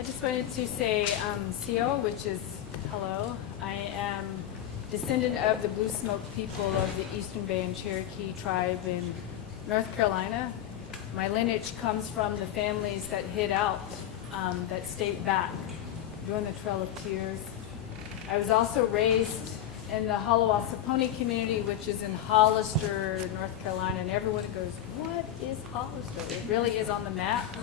I just wanted to say Sio, which is hello. I am descendant of the Blue Smoke people of the Eastern Bay and Cherokee tribe in North Carolina. My lineage comes from the families that hid out, that stayed back during the Trail of Tears. I was also raised in the Hollowassaponi community, which is in Hollister, North Carolina, and everyone goes, what is Hollister? It really is on the map.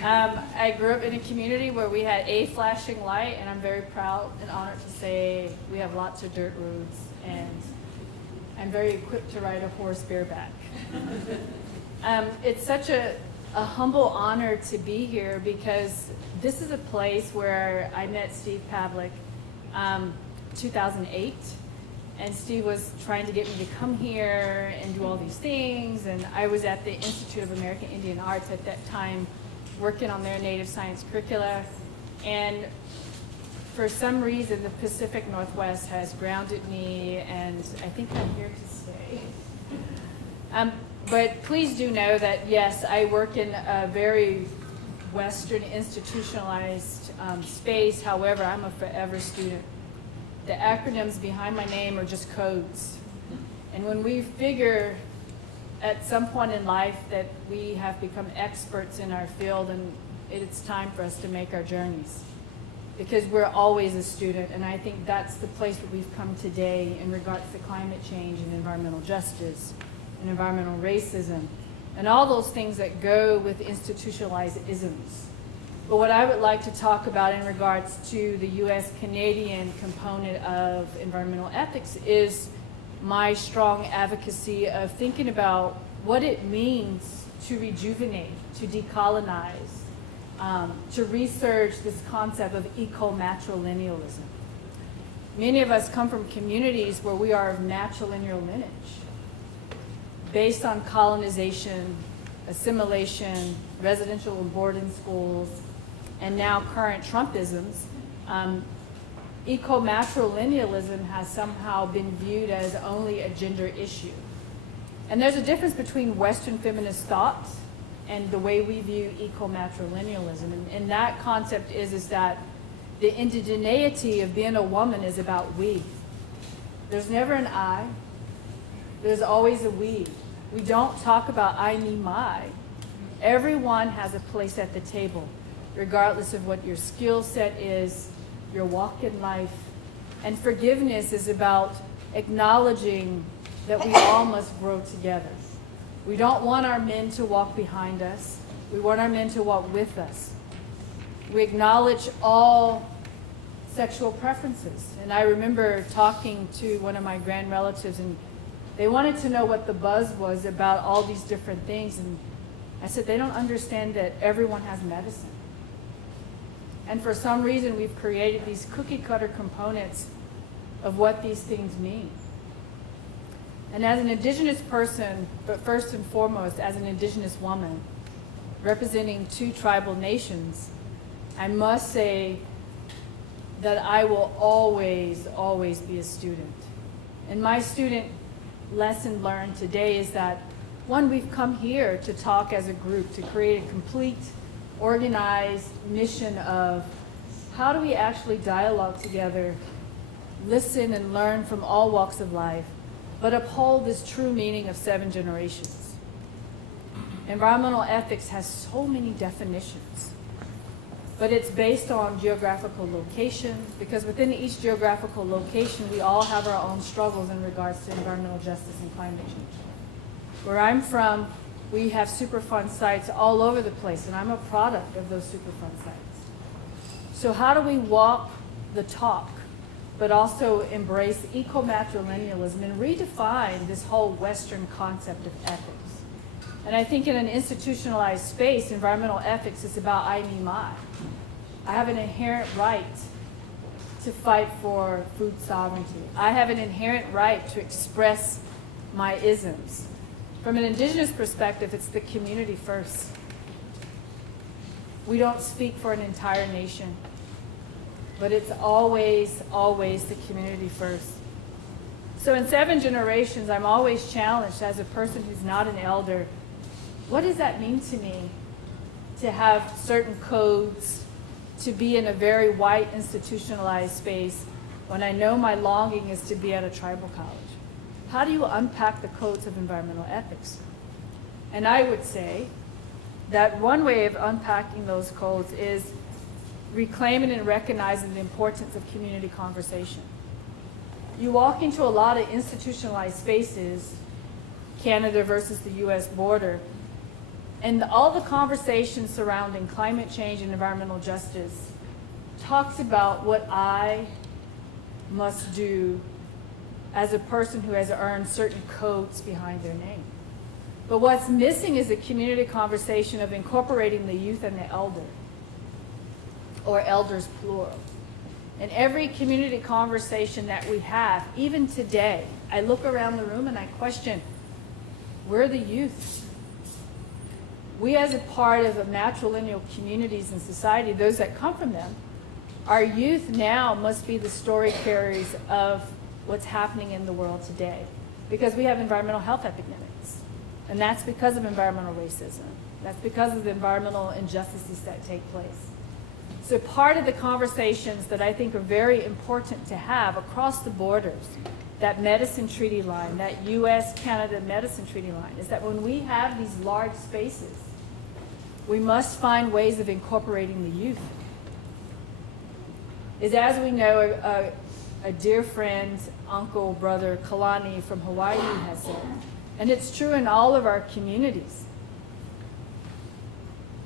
I grew up in a community where we had a flashing light, and I'm very proud and honored to say we have lots of dirt roads, and I'm very equipped to ride a horse bareback. It's such a humble honor to be here because this is a place where I met Steve Pavlik 2008, and Steve was trying to get me to come here and do all these things, and I was at the Institute of American Indian Arts at that time working on their native science curricula, and for some reason the Pacific Northwest has grounded me, and I think I'm here to stay. But please do know that yes, I work in a very Western institutionalized space. However, I'm a forever student. The acronyms behind my name are just codes. And when we figure at some point in life that we have become experts in our field, and it's time for us to make our journeys. Because we're always a student, and I think that's the place where we've come today in regards to climate change and environmental justice and environmental racism and all those things that go with institutionalized isms. But what I would like to talk about in regards to the US-Canadian component of environmental ethics is my strong advocacy of thinking about what it means to rejuvenate, to decolonize, to research this concept of eco-matrilinealism. Many of us come from communities where we are of matrilineal lineage, based on colonization, assimilation, residential and boarding schools, and now current Trumpisms. Eco-matrilinealism has somehow been viewed as only a gender issue. And there's a difference between Western feminist thought and the way we view eco-matrilinealism. And that concept is that the indigeneity of being a woman is about we. There's never an I. There's always a we. We don't talk about I, me, my. Everyone has a place at the table, regardless of what your skill set is, your walk in life. And forgiveness is about acknowledging that we all must grow together. We don't want our men to walk behind us. We want our men to walk with us. We acknowledge all sexual preferences. And I remember talking to one of my grand relatives, and they wanted to know what the buzz was about all these different things. And I said, they don't understand that everyone has medicine. And for some reason, we've created these cookie-cutter components of what these things mean. And as an Indigenous person, but first and foremost, as an Indigenous woman, representing 2 tribal nations, I must say that I will always, always be a student. And my student lesson learned today is that, one, we've come here to talk as a group, to create a complete, organized mission of how do we actually dialogue together, listen and learn from all walks of life, but uphold this true meaning of 7 generations. Environmental ethics has so many definitions, but it's based on geographical location, because within each geographical location, we all have our own struggles in regards to environmental justice and climate change. Where I'm from, we have Superfund sites all over the place, and I'm a product of those Superfund sites. So how do we walk the talk, but also embrace eco-matrilinealism and redefine this whole Western concept of ethics? And I think in an institutionalized space, environmental ethics is about I, me, my. I have an inherent right to fight for food sovereignty. I have an inherent right to express my isms. From an Indigenous perspective, it's the community first. We don't speak for an entire nation, but it's always, always the community first. So in 7 generations, I'm always challenged as a person who's not an elder, what does that mean to me to have certain codes to be in a very white institutionalized space when I know my longing is to be at a tribal college? How do you unpack the codes of environmental ethics? And I would say that one way of unpacking those codes is reclaiming and recognizing the importance of community conversation. You walk into a lot of institutionalized spaces, Canada versus the US border, and all the conversations surrounding climate change and environmental justice talks about what I must do as a person who has earned certain codes behind their name. But what's missing is a community conversation of incorporating the youth and the elder, or elders plural. In every community conversation that we have, even today, I look around the room and I question, where are the youth? We as a part of matrilineal communities and society, those that come from them, our youth now must be the story carriers of what's happening in the world today, because we have environmental health epidemics. And that's because of environmental racism. That's because of the environmental injustices that take place. So part of the conversations that I think are very important to have across the borders, that medicine treaty line, that US-Canada medicine treaty line, is that when we have these large spaces, we must find ways of incorporating the youth. Is, as we know, a dear friend, uncle, brother, Kalani from Hawaii has said, and it's true in all of our communities,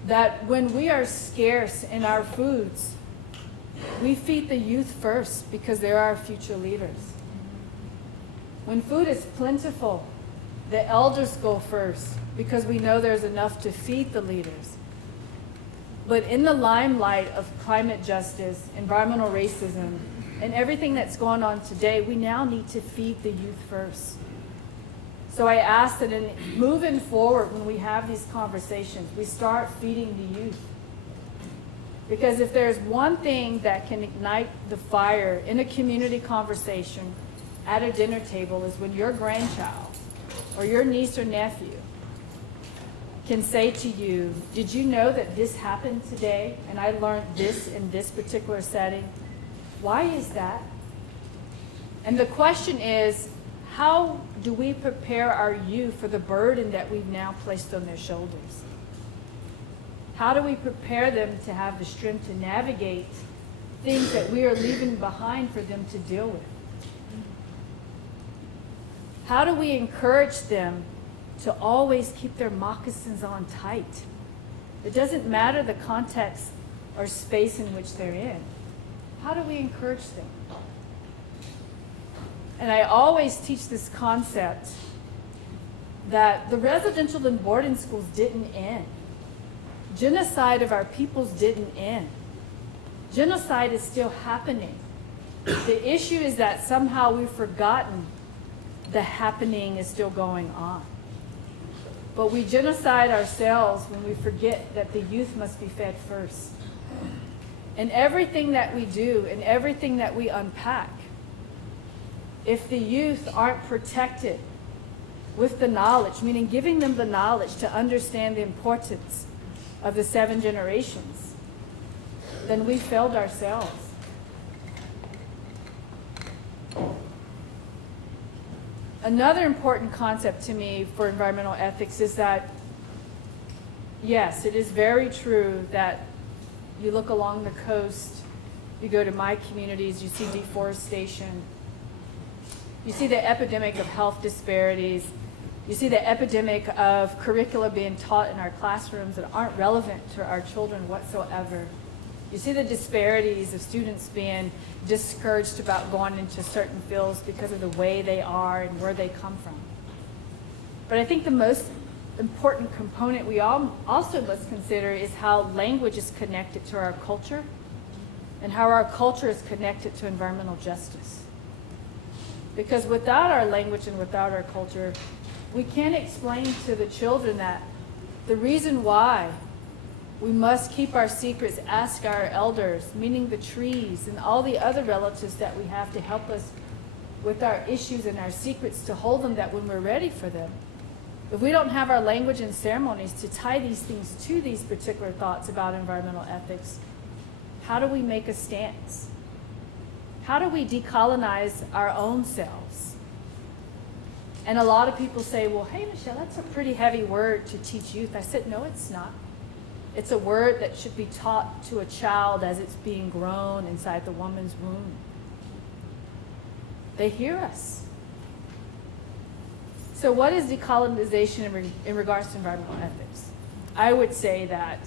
that when we are scarce in our foods, we feed the youth first because they're our future leaders. When food is plentiful, the elders go first because we know there's enough to feed the leaders. But in the limelight of climate justice, environmental racism, and everything that's going on today, we now need to feed the youth first. So I ask that in moving forward, when we have these conversations, we start feeding the youth. Because if there's one thing that can ignite the fire in a community conversation at a dinner table, is when your grandchild or your niece or nephew can say to you, did you know that this happened today and I learned this in this particular setting? Why is that? And the question is, how do we prepare our youth for the burden that we've now placed on their shoulders? How do we prepare them to have the strength to navigate things that we are leaving behind for them to deal with? How do we encourage them to always keep their moccasins on tight? It doesn't matter the context or space in which they're in. How do we encourage them? And I always teach this concept that the residential and boarding schools didn't end. Genocide of our peoples didn't end. Genocide is still happening. The issue is that somehow we've forgotten the happening is still going on. But we genocide ourselves when we forget that the youth must be fed first. And everything that we do and everything that we unpack, if the youth aren't protected with the knowledge, meaning giving them the knowledge to understand the importance of the 7 generations, then we failed ourselves. Another important concept to me for environmental ethics is that, yes, it is very true that you look along the coast, you go to my communities, you see deforestation, you see the epidemic of health disparities, you see the epidemic of curricula being taught in our classrooms that aren't relevant to our children whatsoever. You see the disparities of students being discouraged about going into certain fields because of the way they are and where they come from. But I think the most important component we also must consider is how language is connected to our culture and how our culture is connected to environmental justice. Because without our language and without our culture, we can't explain to the children that the reason why we must keep our secrets, ask our elders, meaning the trees and all the other relatives that we have to help us with our issues and our secrets, to hold them that when we're ready for them. If we don't have our language and ceremonies to tie these things to these particular thoughts about environmental ethics, How do we make a stance? How do we decolonize our own selves? And a lot of people say, well, hey, Michelle, that's a pretty heavy word to teach youth. I said, no, it's not. It's a word that should be taught to a child as it's being grown inside the woman's womb. They hear us. So what is decolonization in regards to environmental ethics? I would say that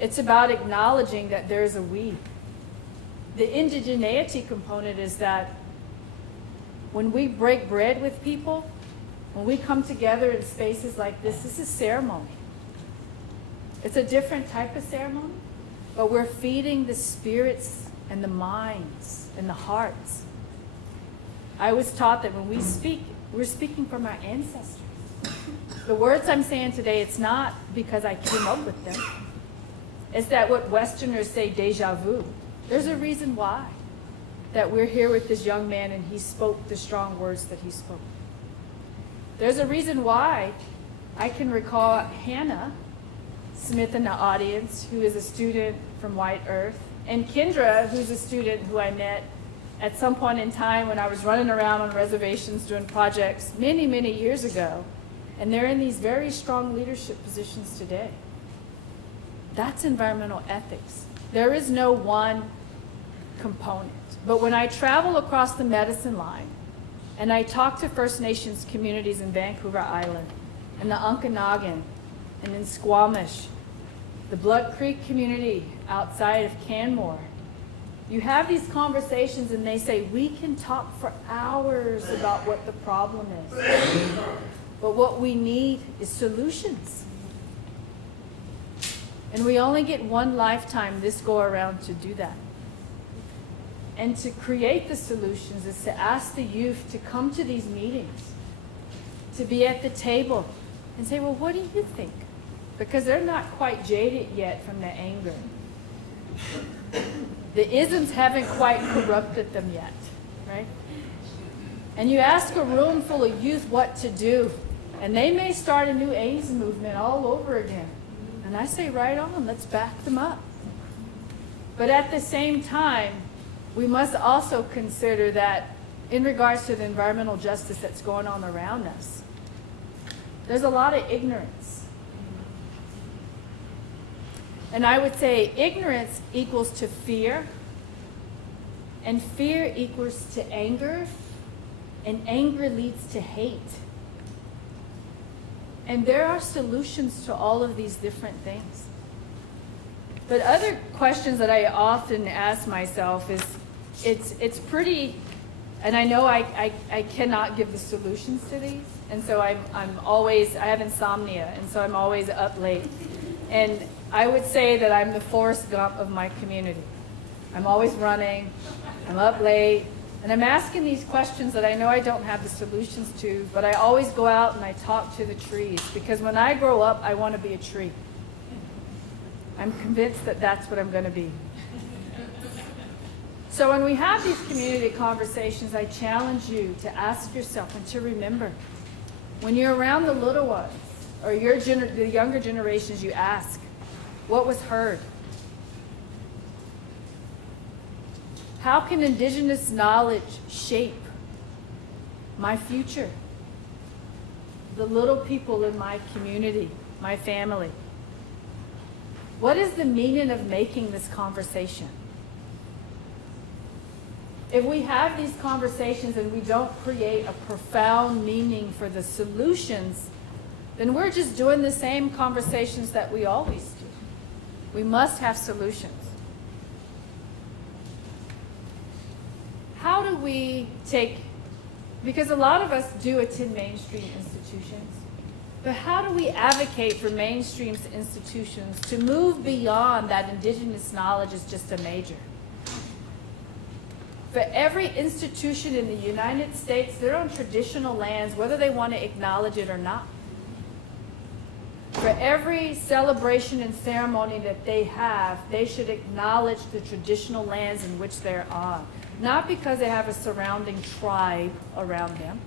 it's about acknowledging that there's a we. The indigeneity component is that when we break bread with people, when we come together in spaces like this is ceremony. It's a different type of ceremony, but we're feeding the spirits and the minds and the hearts. I was taught that when we speak, we're speaking from our ancestors. The words I'm saying today, it's not because I came up with them. It's that what Westerners say, déjà vu. There's a reason why that we're here with this young man and he spoke the strong words that he spoke. There's a reason why I can recall Hannah Smith in the audience, who is a student from White Earth, and Kendra, who's a student who I met at some point in time when I was running around on reservations doing projects many, many years ago. And they're in these very strong leadership positions today. That's environmental ethics. There is no one component. But when I travel across the medicine line and I talk to First Nations communities in Vancouver Island and the Okanagan and in Squamish, the Blood Creek community outside of Canmore, you have these conversations and they say, we can talk for hours about what the problem is. But what we need is solutions. And we only get one lifetime this go around to do that. And to create the solutions is to ask the youth to come to these meetings, to be at the table and say, well, what do you think? Because they're not quite jaded yet from the anger. The isms haven't quite corrupted them yet, right? And you ask a room full of youth what to do, and they may start a new AIDS movement all over again. And I say, right on, let's back them up. But at the same time, we must also consider that in regards to the environmental justice that's going on around us, there's a lot of ignorance. And I would say ignorance equals to fear, and fear equals to anger, and anger leads to hate. And there are solutions to all of these different things. But other questions that I often ask myself is, it's pretty, and I know I cannot give the solutions to these, and so I have insomnia, and so I'm always up late. And I would say that I'm the Forrest Gump of my community. I'm always running, I'm up late, and I'm asking these questions that I know I don't have the solutions to, but I always go out and I talk to the trees, because when I grow up, I want to be a tree. I'm convinced that that's what I'm going to be. So when we have these community conversations, I challenge you to ask yourself and to remember, when you're around the little ones, or the younger generations, you ask, what was heard? How can Indigenous knowledge shape my future? The little people in my community, my family. What is the meaning of making this conversation? If we have these conversations and we don't create a profound meaning for the solutions, then we're just doing the same conversations that we always do. We must have solutions. How do we because a lot of us do attend mainstream institutions, but how do we advocate for mainstream institutions to move beyond that Indigenous knowledge is just a major? For every institution in the United States, they're on traditional lands, whether they want to acknowledge it or not. For every celebration and ceremony that they have, they should acknowledge the traditional lands in which they're on. Not because they have a surrounding tribe around them.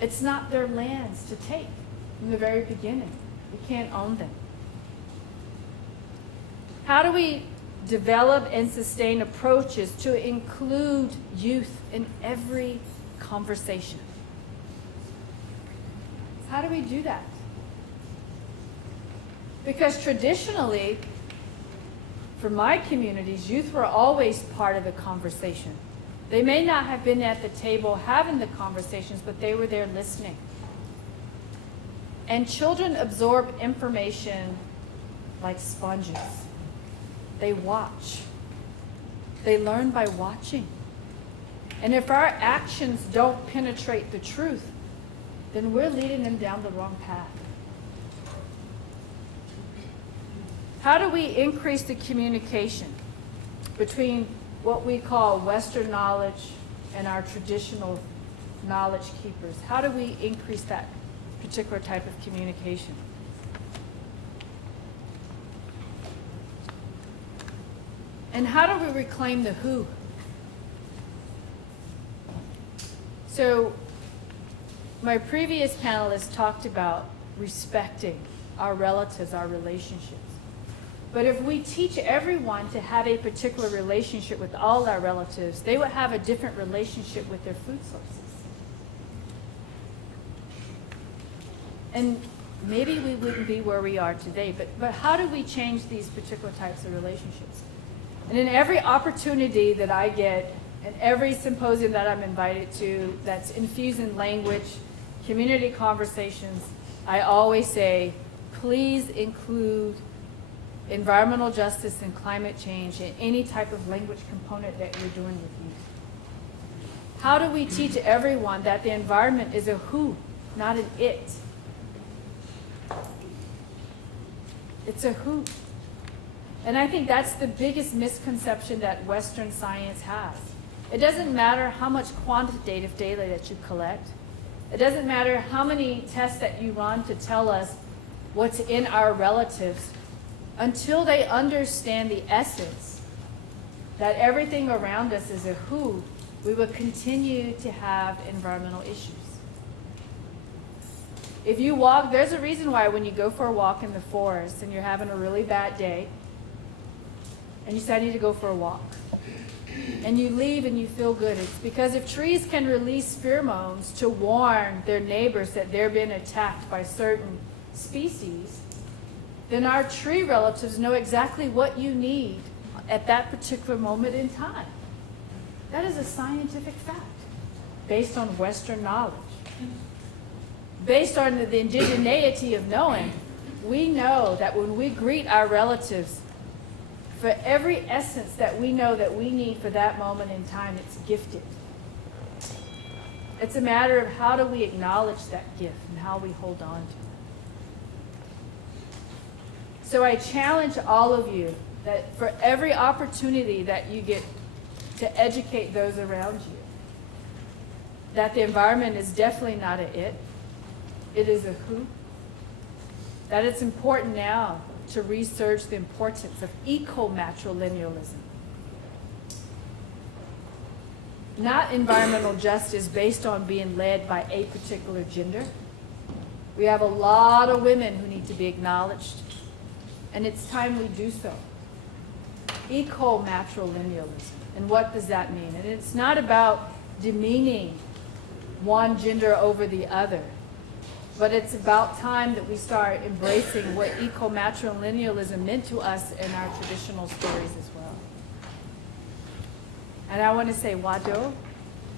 It's not their lands to take from the very beginning. We can't own them. How do we develop and sustain approaches to include youth in every conversation? How do we do that? Because traditionally, for my communities, youth were always part of the conversation. They may not have been at the table having the conversations, but they were there listening. And children absorb information like sponges. They watch. They learn by watching. And if our actions don't penetrate the truth, then we're leading them down the wrong path. How do we increase the communication between what we call Western knowledge and our traditional knowledge keepers? How do we increase that particular type of communication? And how do we reclaim the who? So my previous panelists talked about respecting our relatives, our relationships. But if we teach everyone to have a particular relationship with all our relatives, they would have a different relationship with their food sources. And maybe we wouldn't be where we are today, but how do we change these particular types of relationships? And in every opportunity that I get, and every symposium that I'm invited to that's infused in language, community conversations, I always say, please include environmental justice and climate change in any type of language component that you're doing with youth. How do we teach everyone that the environment is a who, not an it? It's a who. And I think that's the biggest misconception that Western science has. It doesn't matter how much quantitative data that you collect. It doesn't matter how many tests that you run to tell us what's in our relatives, until they understand the essence that everything around us is a who, we will continue to have environmental issues. If you walk, there's a reason why when you go for a walk in the forest and you're having a really bad day, and you say, I need to go for a walk, and you leave and you feel good, it's because if trees can release pheromones to warn their neighbors that they're being attacked by certain species, then our tree relatives know exactly what you need at that particular moment in time. That is a scientific fact based on Western knowledge. Based on the indigeneity of knowing, we know that when we greet our relatives, for every essence that we know that we need for that moment in time, it's gifted. It's a matter of how do we acknowledge that gift and how we hold on to it. So I challenge all of you that for every opportunity that you get to educate those around you, that the environment is definitely not a it. It is a who. That it's important now to research the importance of eco-matrilinealism. Not environmental justice based on being led by a particular gender. We have a lot of women who need to be acknowledged, and it's time we do so. Eco-matrilinealism. And what does that mean? And it's not about demeaning one gender over the other, but it's about time that we start embracing what eco-matrilinealism meant to us in our traditional stories as well. And I want to say, Wado,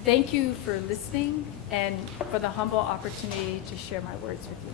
thank you for listening and for the humble opportunity to share my words with you.